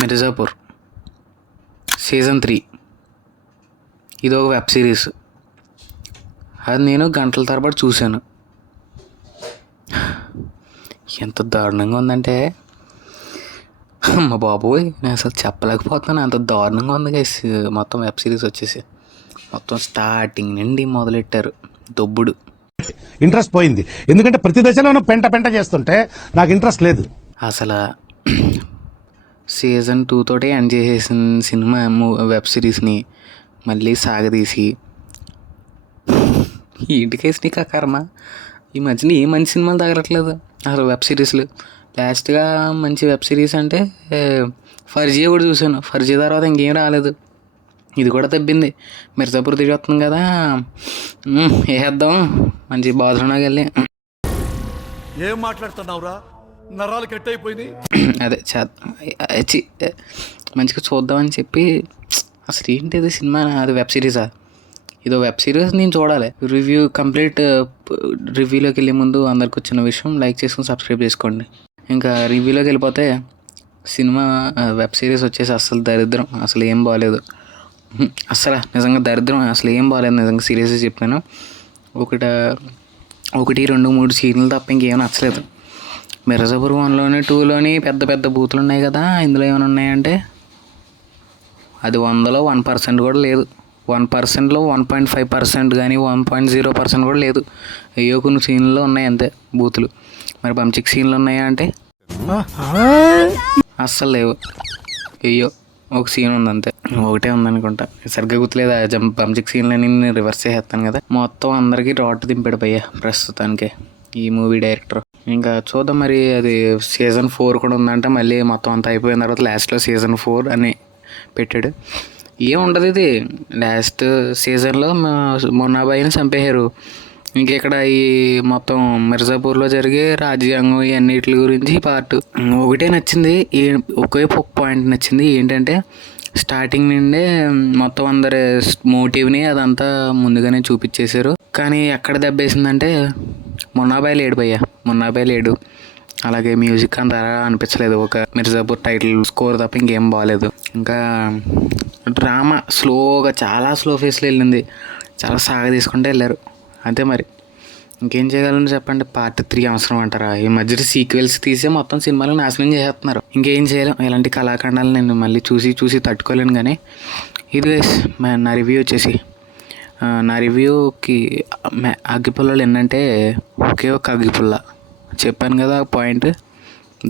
Mirzapur season 3 ఇది ఒక web series. అది నేను గంటల తరబడి చూశాను. ఎంత దారుణంగా ఉందంటే అమ్మ బాబోయ్, నేను అసలు చెప్పలేకపోతున్నాను. అంత దారుణంగా ఉంది గైస్. మొత్తం వెబ్ సిరీస్ వచ్చేసి మొత్తం స్టార్టింగ్ నుండి మొదలెట్టారు దొబ్బుడు. ఇంట్రెస్ట్ పోయింది, ఎందుకంటే ప్రతి దశలోనూ పెంట పెంట చేస్తుంటే నాకు ఇంట్రెస్ట్ లేదు. అసలు సీజన్ 2 తోటే ఎండ్ చేసేసిన సినిమా వెబ్ సిరీస్ని మళ్ళీ సాగదీసి ఇంటికేసి నీకు ఆ కర్మ. ఈ మధ్యన ఏ మంచి సినిమాలు తగలట్లేదు అసలు వెబ్ సిరీస్లు. లాస్ట్గా మంచి వెబ్ సిరీస్ అంటే ఫర్జీ కూడా చూశాను. ఫర్జీ తర్వాత ఇంకేం రాలేదు. ఇది కూడా తప్పింది. మిర్జాపూర్ తిరిగి వస్తుంది కదా, వేసేద్దాం మంచి బాత్రూమ్లోకి వెళ్ళి. ఏం మాట్లాడుతున్నావురా, నరాలు కట్ అయిపోయింది. అదే మంచిగా చూద్దామని చెప్పి. అసలు ఏంటిది సినిమా, అది వెబ్ సిరీసా? ఇదో వెబ్ సిరీస్ నేను చూడాలి. Review complete. రివ్యూలోకి వెళ్ళే ముందు అందరికి వచ్చిన విషయం, లైక్ చేసుకుని సబ్స్క్రైబ్ చేసుకోండి. ఇంకా రివ్యూలోకి వెళ్ళిపోతే సినిమా వెబ్ సిరీస్ వచ్చేసి అసలు దరిద్రం, అసలు ఏం బాగాలేదు. అసలు నిజంగా దరిద్రం, అసలు ఏం బాగాలేదు. నిజంగా సీరియస్గా చెప్పాను. 1, 2, 3 సీన్లు తప్ప ఇంకేమైనా నచ్చలేదు. మిర్జాపూర్ 1లోని 2లోని పెద్ద పెద్ద బూతులు ఉన్నాయి కదా, ఇందులో ఏమైనా ఉన్నాయంటే అది 100లో 1% కూడా లేదు. 1%లో 1.5% కానీ 1.0% కూడా లేదు. అయ్యో కొన్ని సీన్లో ఉన్నాయి అంతే బూతులు. మరి బంచిక్ సీన్లు ఉన్నాయా అంటే అస్సలు లేవు. అయ్యో ఒక సీన్ ఉంది అంతే, ఒకటే ఉందనుకుంటా, సరిగ్గా గుర్తులేదు. బంచిక్ సీన్లని నేను రివర్స్ చేసేస్తాను కదా. మొత్తం అందరికీ రాట్ దింపాడు భయ్యా ప్రస్తుతానికి ఈ మూవీ డైరెక్టర్. ఇంకా చూద్దాం మరి. అది సీజన్ 4 కూడా ఉందంట. మళ్ళీ మొత్తం అంతా అయిపోయిన తర్వాత లాస్ట్లో సీజన్ 4 అని పెట్టాడు. ఏముండదు ఇది. లాస్ట్ సీజన్లో మొన్నాబాయిని చంపేశారు. ఇంకెక్కడ ఈ మొత్తం మిర్జాపూర్లో జరిగే రాజ్యాంగం ఇవన్నిటి గురించి పార్ట్ ఒకటే నచ్చింది. ఒకే ఒక పాయింట్ నచ్చింది. ఏంటంటే స్టార్టింగ్ నుండే మొత్తం అందరి మోటివ్ని అదంతా ముందుగానే చూపించేశారు. కానీ ఎక్కడ దెబ్బేసిందంటే మొన్నాబాయి లేడు భయ్యా, మొన్నాబాయి లేడు. అలాగే మ్యూజిక్ అంత అనిపించలేదు. ఒక మిర్జాపూర్ టైటిల్ స్కోర్ తప్ప ఇంకేం బాగాలేదు. ఇంకా డ్రామా స్లోగా, చాలా స్లో ఫేస్లో వెళ్ళింది. చాలా సాగా తీసుకుంటే వెళ్ళారు అంతే. మరి ఇంకేం చేయగలను చెప్పండి. పార్ట్ 3 అవసరం అంటారా? ఈ మధ్య సీక్వెల్స్ తీసే మొత్తం సినిమాలు నాశనం చేస్తున్నారు. ఇంకేం చేయలేం. ఇలాంటి కళాఖండాలు నేను మళ్ళీ చూసి తట్టుకోలేను. కానీ ఇది నా రివ్యూ వచ్చేసి, నా రివ్యూకి అగ్గిపుల్లలు ఏంటంటే ఒకే ఒక అగ్గిపుల్ల చెప్పాను కదా పాయింట్,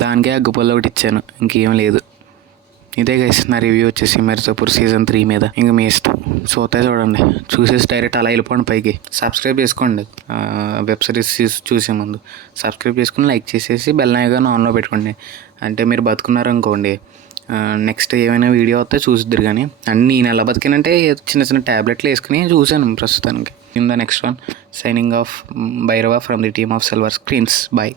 దానికే అగ్గిపుల్ల ఒకటి ఇచ్చాను, ఇంకేం లేదు. ఇదే గైస్ నా రివ్యూ వచ్చేసి మిర్జాపూర్ సీజన్ 3 మీద. ఇంక మీ ఇష్టం, చూస్తే చూడండి, చూసేసి డైరెక్ట్ అలా వెళ్ళిపోండి పైకి. సబ్స్క్రైబ్ చేసుకోండి. వెబ్ సిరీస్ చూసే ముందు సబ్స్క్రైబ్ చేసుకుని లైక్ చేసేసి బెల్ ఐకాన్ ఆన్లో పెట్టుకోండి. అంటే మీరు బతుకున్నారు అనుకోండి, నెక్స్ట్ ఏమైనా వీడియో వస్తే చూసిద్దరు. కానీ అన్నీ నేను ఎలా బతికానంటే చిన్న చిన్న ట్యాబ్లెట్లు వేసుకుని చూశాను ప్రస్తుతానికి. In the next one, signing off, Bhairava from the team of silver screens. Bye.